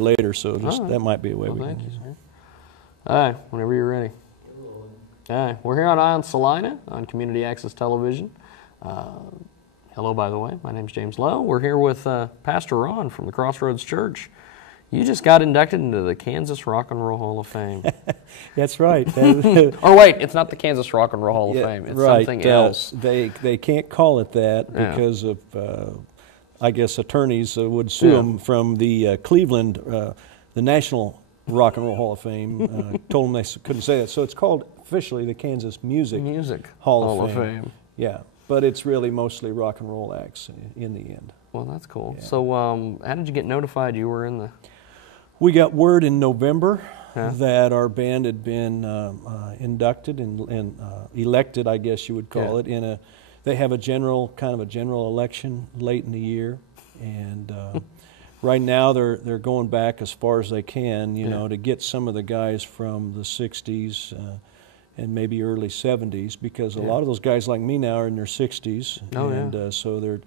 later, so just right. that might be a way Well, we thank can. you, sir. All right, whenever you're ready. All right, we're here on Salina on Community Access Television. Hello, by the way. My name's James Lowe. We're here with Pastor Ron from the Crossroads Church. You just got inducted into the Kansas Rock and Roll Hall of Fame. That's right. Or wait, it's not the Kansas Rock and Roll Hall of Fame. It's right. something else. They can't call it that because of, I guess, attorneys would sue them from the Cleveland, the National Rock and Roll Hall of Fame. Told them they couldn't say that. So it's called officially the Kansas Music Hall of Fame. Yeah, but it's really mostly rock and roll acts in the end. Well, that's cool. Yeah. So how did you get notified you were in the... We got word in November that our band had been inducted and elected, I guess you would call it. They have a general election late in the year, and right now they're going back as far as they can, you know, to get some of the guys from the '60s and maybe early '70s, because a lot of those guys like me now are in their '60s, so they're.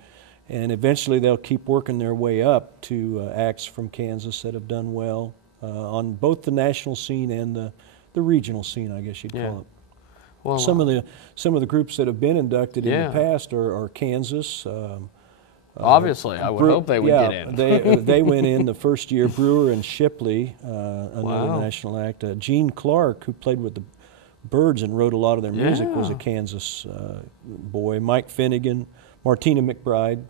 And eventually they'll keep working their way up to acts from Kansas that have done well on both the national scene and the regional scene, I guess you'd call it. Well, some of the groups that have been inducted in the past are Kansas. Obviously, I would hope they would get in. They went in the first year. Brewer and Shipley, another national act. Gene Clark, who played with the Byrds and wrote a lot of their music, was a Kansas boy. Mike Finnegan, Martina McBride.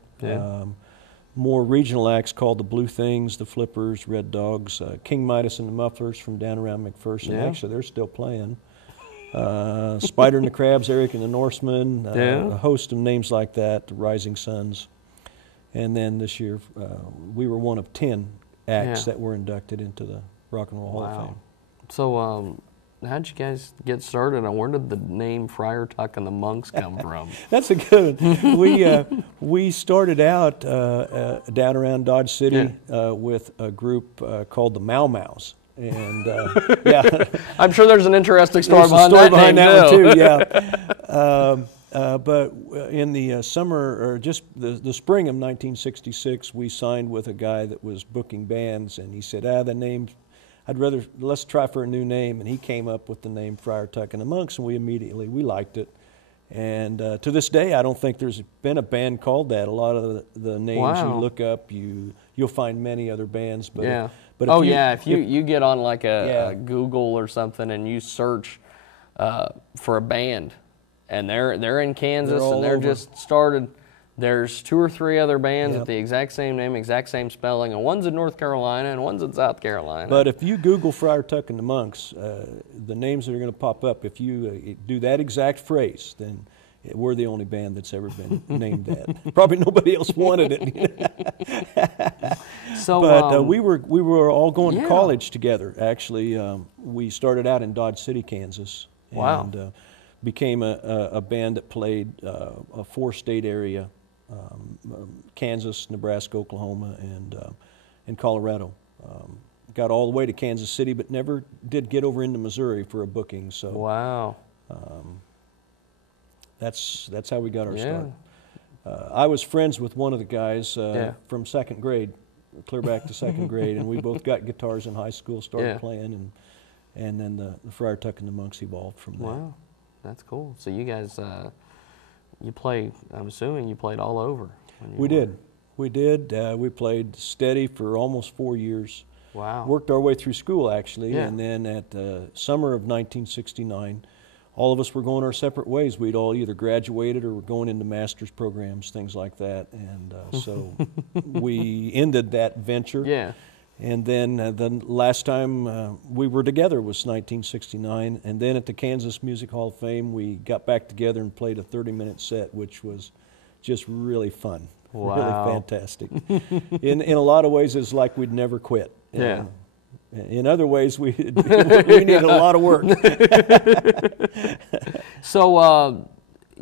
More regional acts called the Blue Things, the Flippers, Red Dogs, King Midas and the Mufflers from down around McPherson. Actually, they're still playing. Spider and the Crabs, Eric and the Norsemen, a host of names like that, the Rising Suns. And then this year, we were one of 10 acts that were inducted into the Rock and Roll Hall of Fame. So, how'd you guys get started, and where did the name Friar Tuck and the Monks come from? That's a good one. We started out down around Dodge City with a group called the Mau Mau's. And I'm sure there's an interesting story behind that one too. But in the summer, or just the spring of 1966, we signed with a guy that was booking bands, and he said, the name, let's try for a new name. And he came up with the name Friar Tuck and the Monks, and we liked it. And to this day, I don't think there's been a band called that. A lot of the names you look up, you'll find many other bands. But but if you get on like a Google or something and you search for a band, and they're in Kansas and they're just started. There's 2 or 3 other bands with the exact same name, exact same spelling, and one's in North Carolina and one's in South Carolina. But if you Google Friar Tuck and the Monks, the names that are going to pop up, if you do that exact phrase, then we're the only band that's ever been named that. Probably nobody else wanted it. But we were all going to college together. Actually, we started out in Dodge City, Kansas, and became a band that played a 4-state area. Kansas, Nebraska, Oklahoma, and Colorado. Got all the way to Kansas City, but never did get over into Missouri for a booking. So that's how we got our start. I was friends with one of the guys from second grade, clear back to second grade, and we both got guitars in high school, started playing, and then the Friar Tuck and the Monks evolved from there. Wow, that's cool. So you guys... you play, I'm assuming you played all over. We did. We played steady for almost 4 years. Wow. Worked our way through school, actually, and then at the summer of 1969, all of us were going our separate ways. We'd all either graduated or were going into master's programs, things like that. And so we ended that venture. Yeah. And then the last time we were together was 1969. And then at the Kansas Music Hall of Fame, we got back together and played a 30-minute set, which was just really fun. Wow. Really fantastic. In a lot of ways, it's like we'd never quit. Yeah. In other ways, we needed a lot of work. So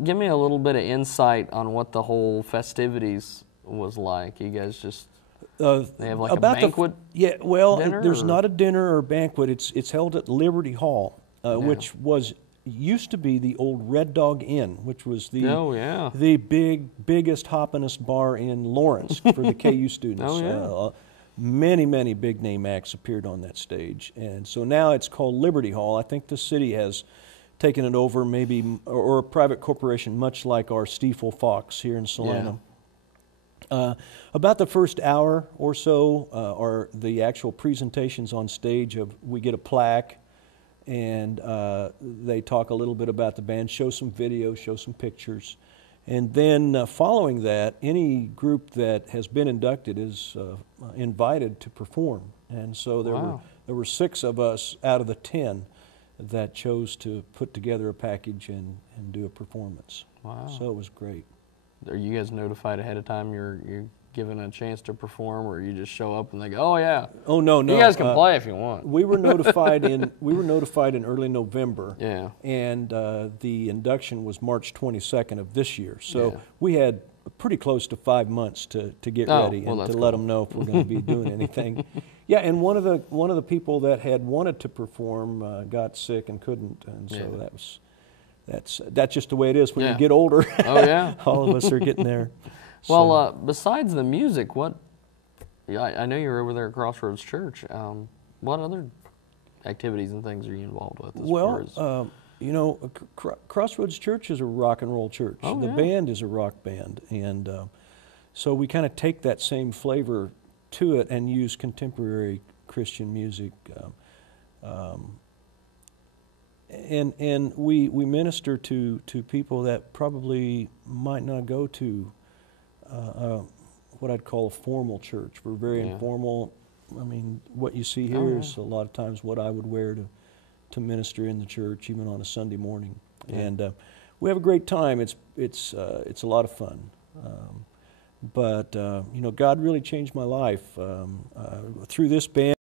give me a little bit of insight on what the whole festivities was like. You guys just... they have like a banquet dinner, there's not a dinner or banquet. It's held at Liberty Hall, which used to be the old Red Dog Inn, which was the biggest, hoppinest bar in Lawrence for the KU students. many big name acts appeared on that stage. And so now it's called Liberty Hall. I think the city has taken it over, maybe, or a private corporation, much like our Stiefel Fox here in Salina. About the first hour or so are the actual presentations on stage. We get a plaque, and they talk a little bit about the band, show some videos, show some pictures. And then following that, any group that has been inducted is invited to perform. And so there were 6 of us out of the 10 that chose to put together a package and do a performance. Wow. So it was great. Are you guys notified ahead of time you're given a chance to perform, or you just show up and they go, "Oh yeah"? Oh no. You guys can play if you want. We were notified in early November. Yeah. And the induction was March 22nd of this year. So we had pretty close to 5 months to get ready and to let them know if we're going to be doing anything. Yeah, and one of the people that had wanted to perform got sick and couldn't, and so that's just the way it is when you get older. Oh yeah. All of us are getting there. Well, besides the music, I know you're over there at Crossroads Church. What other activities and things are you involved with? Crossroads Church is a rock and roll church. The band is a rock band, and so we kind of take that same flavor to it and use contemporary Christian music. And we minister to people that probably might not go to what I'd call a formal church. We're very informal. I mean, what you see here is a lot of times what I would wear to minister in the church, even on a Sunday morning. And we have a great time. It's a lot of fun. But God really changed my life through this band.